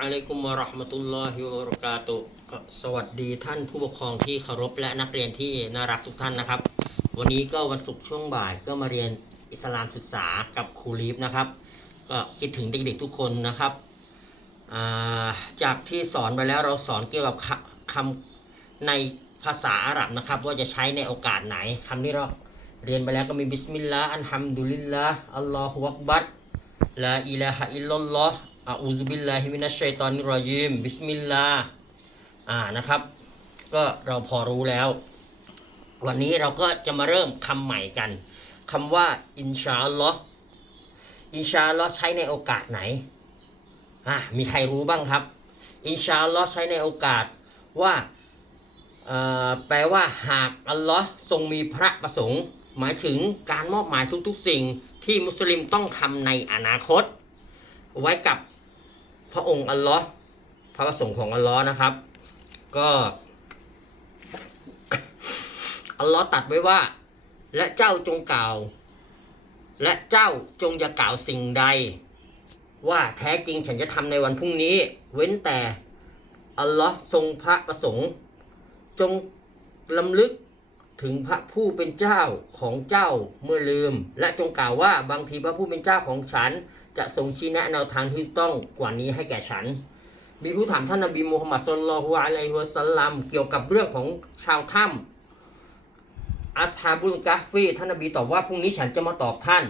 อะลัยกุมวะราะห์มะตุลลอฮิวะบะเราะกาตุสวัสดีท่านผู้ปกครองที่เคารพและนักเรียนที่น่ารักทุกท่านนะครับ วันนี้ก็วันศุกร์ช่วงบ่ายก็มาเรียนอิสลามศึกษากับครูลีฟนะครับ ก็คิดถึงเด็กๆทุกคนนะครับาจากที่สอนไปแล้วเราสอนเกี่ยวกับคำในภาษาอาหรับนะครับ ว่าจะใช้ในโอกาสไหนคำที่เราเรียนไปแล้วก็มีบิสมิลลาห์อัลฮัมดุลิลลาห์อัลลอฮฺอักบัรลาอิลาฮะอิลลัลลอฮ์ อะอูซุบิลลาฮิมินัชชัยตอนรอญิมบิสมิลลาอ่านะครับ ก็เราพอรู้แล้ว วันนี้เราก็จะมาเริ่มคำใหม่กันคำว่าอินชาอัลลอฮ์อินชาอัลลอฮ์ใช้ในโอกาสไหนอ่ามีใครรู้บ้างครับ อินชาอัลลอฮ์ใช้ในโอกาสว่าแปลว่าหากอัลลอฮ์ทรงมีพระประสงค์ หมายถึงการมอบหมายทุกๆสิ่งที่มุสลิมต้องทำในอนาคต ไว้กับ พระองค์อัลลอฮ์พระประสงค์ของอัลลอฮ์นะครับ ก็อัลลอฮ์ตัดไว้ว่า และเจ้าจงกล่าว และเจ้าจงอย่ากล่าวสิ่งใด ว่าแท้จริงฉันจะทำในวันพรุ่งนี้ เว้นแต่อัลลอฮ์ทรงพระประสงค์ จงลำลึก ถึงพระผู้เป็นเจ้าของเจ้าเมื่อลืม และจงกล่าวว่าบางทีพระผู้เป็นเจ้าของฉัน จะทรงชี้แนะแนวทางที่ต้องกว่านี้ให้แก่ฉัน มีผู้ถามท่านนบีมูฮัมมัดสุลลัลฮุอะลัยฮิวะสัลลัมเกี่ยวกับเรื่องของชาวถ้ำอัสฮาบุลกาฟีท่านนบีตอบว่าพรุ่งนี้ฉันจะมาตอบท่าน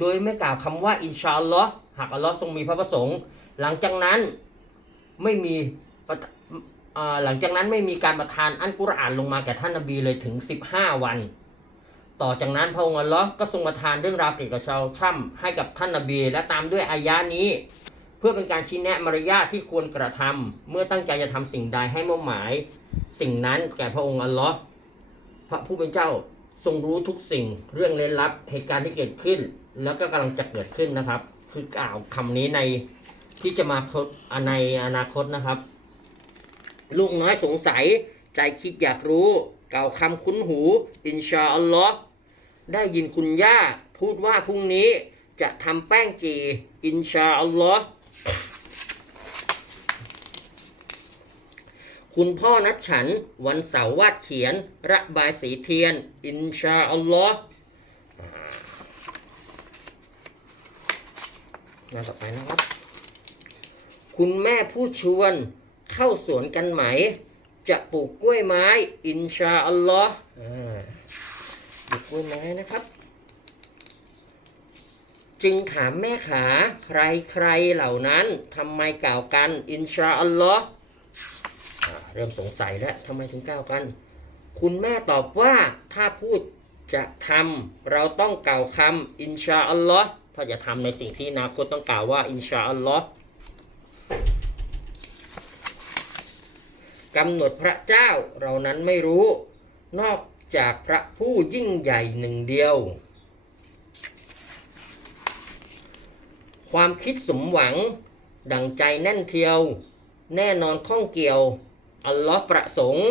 โดยไม่กล่าวคำว่าอินชาอัลลอฮ์หากอัลลอฮ์ทรงมีพระประสงค์ หลังจากนั้นไม่มี หลังจากนั้นไม่มีการประทานอันกุรอานลงมาแก่ท่านนบีเลยถึง 15 วัน ต่อจากนั้นพระองค์อัลลอฮ์ก็ทรงประทานเรื่องราวเกี่ยวกับชาวถ้ำให้กับท่านนบี และตามด้วยอายะนี้ เพื่อเป็นการชี้แนะมารยาทที่ควรกระทำเมื่อตั้งใจจะทำสิ่งใดให้มุ่งหมาย สิ่งนั้นแก่พระองค์อัลลอฮ์พระผู้เป็นเจ้าทรงรู้ทุกสิ่งเรื่องเร้นลับเหตุการณ์ที่เกิดขึ้น แล้วก็กำลังจะเกิดขึ้นนะครับ คือกล่าวคำนี้ในที่จะมาคตในอนาคตนะครับ ลูกน้อยสงสัย ใจคิดอยากรู้ เก่าคำคุ้นหู อินชาอัลลอฮ์ได้ยินคุณย่า พูดว่าพรุ่งนี้จะทำแป้งจี อินชาอัลลอฮ์คุณพ่อนัดฉันวันเสาร์วาดเขียน ระบายสีเทียน อินชาอัลลอฮ์อ่าหน้าต่อไปนะครับ คุณแม่ผู้ชวน เข้าสวนกันไหม จะปลูกกล้วยไม้ อินชาอัลลอฮ์ปลูกกล้วยไม้นะครับ จึงถามแม่ขาใครใครเหล่านั้นทำไมกล่าวกัน อินชาอัลลอฮ์เริ่มสงสัยแล้วทำไมถึงกล่าวกัน คุณแม่ตอบว่าถ้าพูดจะทำเราต้องกล่าวคำอินชาอัลลอฮ์ถ้าจะทำในสิ่งที่นาคตต้องกล่าวว่า อินชาอัลลอฮ์ กำหนดพระเจ้าเรานั้นไม่รู้ นอกจากพระผู้ยิ่งใหญ่หนึ่งเดียว ความคิดสมหวัง ดังใจแน่นเทียว แน่นอนข้องเกี่ยว อัลลอฮ์ประสงค์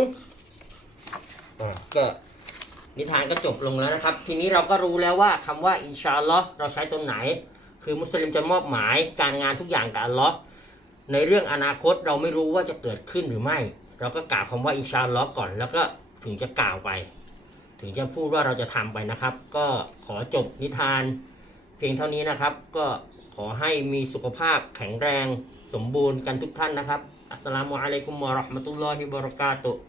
ก็นิทานก็จบลงแล้วนะครับ ทีนี้เราก็รู้แล้วว่าคำว่าอินชาอัลลอฮ์เราใช้ตรงไหน คือมุสลิมจะมอบหมายการงานทุกอย่างกับอัลลอฮ์ในเรื่องอนาคตเราไม่รู้ว่าจะเกิดขึ้นหรือไม่ เราก็กล่าวคำว่าอินชาอัลลอฮ์ก่อน แล้วก็ถึงจะกล่าวไป ถึงจะพูดว่าเราจะทำไปนะครับ ก็ขอจบนิทาน เพียงเท่านี้นะครับ ก็ขอให้มีสุขภาพแข็งแรงสมบูรณ์กันทุกท่านนะครับ อัสสลามุอะลัยกุมวะราะห์มะตุลลอฮิวะบะเราะกาตุฮ์